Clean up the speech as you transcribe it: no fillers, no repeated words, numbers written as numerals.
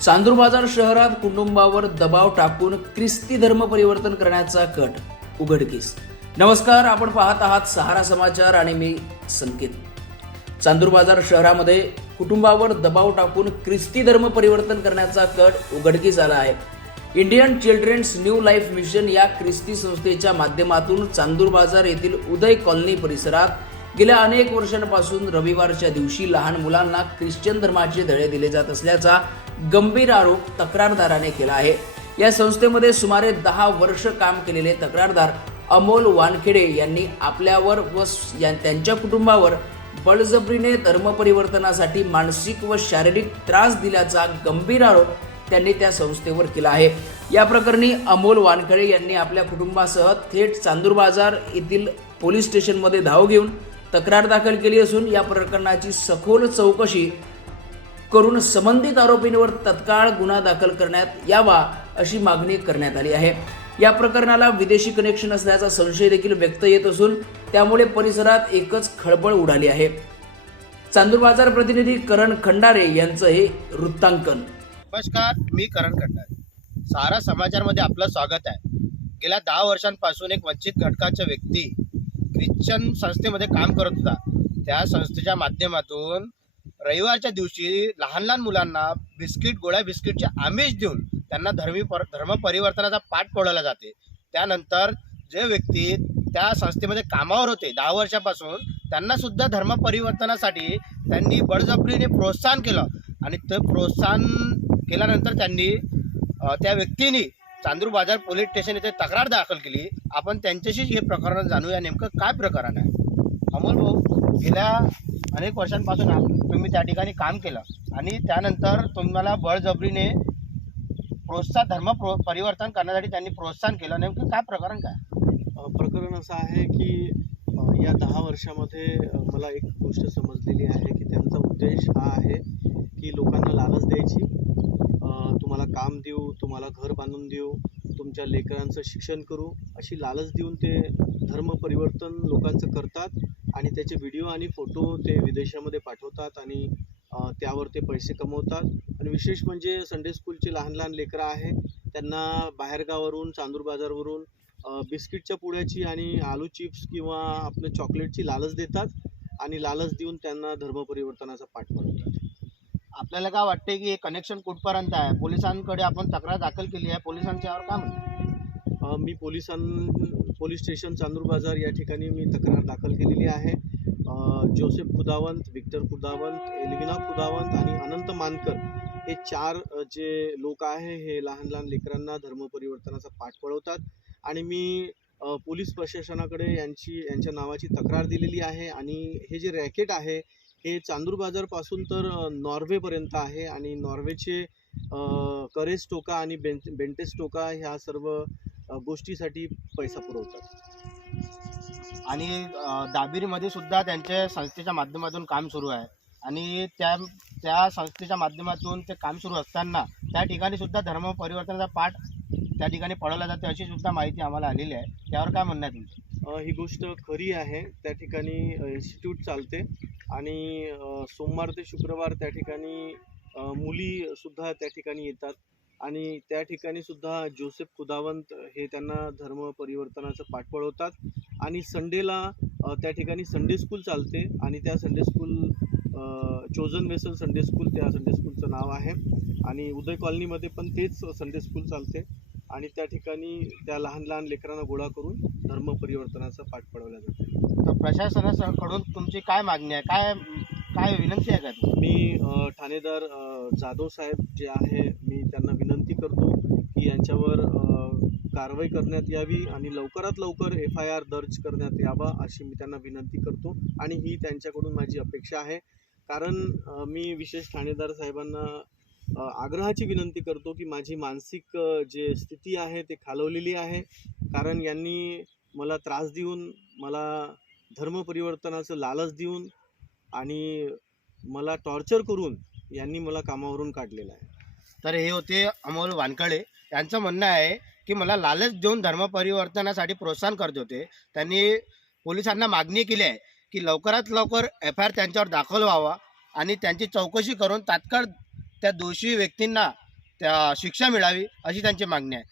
चांदूर बाजार शहरात कुटुंबावर दबाव टाकून ख्रिस्ती धर्म परिवर्तन करण्याचा कट उघडकीस। नमस्कार, आपण पाहत आहात सहारा समाचार आणि मी संकेत। चांदूर बाजार शहरामध्ये कुटुंबावर दबाव टाकून ख्रिस्ती धर्म परिवर्तन करण्याचा कट उघडकीस आला आहे। Indian children's new life mission या ख्रिस्ती संस्थेच्या माध्यमातून चांदूर बाजार येथील उदय कॉलनी परिसरात गेल्या अनेक वर्षांपासून रविवारच्या दिवशी लहान मुलांना ख्रिश्चन धर्माचे धडे दिले जात असल्याचा गंभीर आरोप तक्रारदाराने केला आहे। या संस्थेमध्ये सुमारे 10 वर्ष काम केलेले तक्रारदार अमोल वानखेडे यांनी आपल्यावर व त्यांच्या कुटुंबावर बळजबरीने धर्म परिवर्तनासाठी मानसिक व शारीरिक त्रास दिल्याचा गंभीर आरोप त्यांनी त्या संस्थेवर केला आहे। या प्रकरणी अमोल वानखेडे यांनी आपल्या कुटुंबासह थेट चांदूर बाजार येथील पोलीस स्टेशनमध्ये धाव घेऊन तक्रार दाखल केली असून या प्रकरणाची सखोल चौकशी करून संबंधित आरोपींवर तत्काळ गुन्हा दाखल करण्यात यावा अशी मागणी करण्यात आली आहे। या प्रकरणाला विदेशी कनेक्शन असल्याचा संशय देखील व्यक्त येत असून त्यामुळे परिसरात एकच खळबळ उडाली आहे। चांदूर बाजार प्रतिनिधी करण खंडारे यांचं हे वृत्तांकन। नमस्कार, मी करण खंडारे। सहारा समाचारमध्ये आपलं स्वागत आहे। गेल्या 10 वर्षांपासून एक वंचित घटकाचा व्यक्ती ख्रिश्चन संस्थेमध्ये काम करत होता। त्या संस्थेच्या माध्यमातून रविवारच्या दिवशी लहान मुलांना गोळ्या बिस्किटचे आमिष देऊन त्यांना धर्म परिवर्तनाचा पाठ पडवला जाते। त्यानंतर जे व्यक्ती त्या संस्थेमध्ये कामावर होते 10 वर्षापासून त्यांना सुद्धा धर्म परिवर्तनासाठी त्यांनी बळजबरीने प्रोत्साहन केलं आणि ते प्रोत्साहन केल्यानंतर त्यांनी त्या व्यक्तीने चांदूर बाजार पोलीस स्टेशन येथे तक्रार दाखल केली। आपण त्यांच्याशी हे प्रकरण जाणूया, नेमकं काय प्रकरण आहे। अमोल भाऊ, गेल्या अनेक वर्षांपासून तुम्ही त्या ठिकाणी काम केलं आणि त्यानंतर तुम्हाला बळजबरीने धर्म परिवर्तन करण्यासाठी त्यांनी प्रोत्साहन केलं, नेमकं काय प्रकरण काय? प्रकरण असं आहे की या 10 वर्षामध्ये मला एक गोष्ट समजलेली आहे की त्यांचा उद्देश हा आहे की लोकांना लालच द्यायची, तुम्हाला काम देऊ, तुम्हाला घर बांधून देऊ, तुमच्या लेकरांचं शिक्षण करू, अशी लालच देऊन ते धर्म परिवर्तन लोकांचं करतात आणि त्याचे व्हिडिओ आणि फोटो ते विदेशामध्ये पाठवतात आणि त्यावर ते पैसे कमवतात। आणि विशेष म्हणजे संडे स्कूलचे लहान लेकरं आहे, त्यांना बाहेरगावावरून चांदूर बाजारवरून बिस्किटच्या पुड्याची आणि आलू चिप्स किंवा आपलं चॉकलेटची लालच देतात आणि लालच देऊन त्यांना धर्म परिवर्तनाचा पाठ पडवतात। आपल्याला काय वाटते की हे कनेक्शन कुठपर्यंत आहे? पोलिसांकडे आपण तक्रार दाखल केली आहे, पोलिसांच्यावर काय म्हणतात? मी पोलीस स्टेशन चांदूर बाजार या ठिकाणी मी तक्रार दाखल केलेली आहे। जोसेफ खुदावंत, विक्टर खुदावंत, एल्विना खुदावंत आणि अनंत मानकर हे 4 जे लोक आहे हे लहान लेकरांना धर्म परिवर्तनाचा पाठ पडवतात आणि मी पोलीस प्रशासनाकडे यांच्या नावाची तक्रार दिलेली आहे। आणि हे जे रॅकेट आहे हे चांदूर बाजारपासून तर नॉर्वेपर्यंत आहे आणि नॉर्वेचे करेस्टोका आणि बेंटेस्टोका ह्या सर्व गोष्टीसाठी पैसा पुरवतात। आणि दाबिरीमध्ये सुद्धा त्यांच्या संस्थेच्या माध्यमातून काम सुरू आहे आणि त्या संस्थेच्या माध्यमातून ते काम सुरू असताना त्या ठिकाणी सुद्धा धर्म परिवर्तनाचा पाठ त्या ठिकाणी पडवला जाते अशी सुद्धा माहिती आम्हाला आलेली आहे। त्यावर काय म्हणणं आहे तुमचं? ही गोष्ट खरी आहे। त्या ठिकाणी इन्स्टिट्यूट चालते आणि सोमवार ते शुक्रवार त्या ठिकाणी मुलीसुद्धा त्या ठिकाणी येतात आणि त्या ठिकाणी सुद्धा जोसेफ खुदावंत हे त्यांना धर्म परिवर्तनाचं पाठ पडवतात। आणि संडेला त्या ठिकाणी संडे स्कूल चालते आणि त्या Sunday school chosen vessel Sunday school त्या संडे स्कूलचं नाव आहे आणि उदय कॉलनीमध्ये पण तेच संडे स्कूल चालते आणि त्या ठिकाणी त्या लहान लेकरांना गोळा करून धर्म परिवर्तनाचा पाठ पडवला जाते। तर प्रशासनाकडून तुमची काय मागणी आहे, काय विनंती आहे का? मी ठाणेदार जाधव साहेब जे आहे मी त्यांना विनंती करतो की यांच्यावर कारवाई करण्यात यावी आणि लवकरात लवकर FIR दर्ज करण्यात यावा अशी मी त्यांना विनंती करतो आणि ही त्यांच्याकडून माझी अपेक्षा आहे। कारण मी विशेष ठाणेदार साहेबांना आग्रहाची विनंती करतो की माझी मानसिक जे स्थिती आहे ते खालवलेली आहे, कारण यांनी मला त्रास देऊन, मला धर्म परिवर्तनाचं लालच देऊन आणि मला टॉर्चर करून यांनी मला कामावरून काढलेलं आहे। तर हे होते अमोल वानखेडे। यांचं म्हणणं आहे की मला लालच देऊन धर्म परिवर्तनासाठी प्रोत्साहन करत होते। त्यांनी पोलिसांना मागणी केली आहे की लवकरात लवकर FIR त्यांच्यावर दाखल व्हावा आणि त्यांची चौकशी करून तात्काळ त्या दोषी व्यक्तींना त्या शिक्षा मिळावी अशी त्यांची मागणी आहे.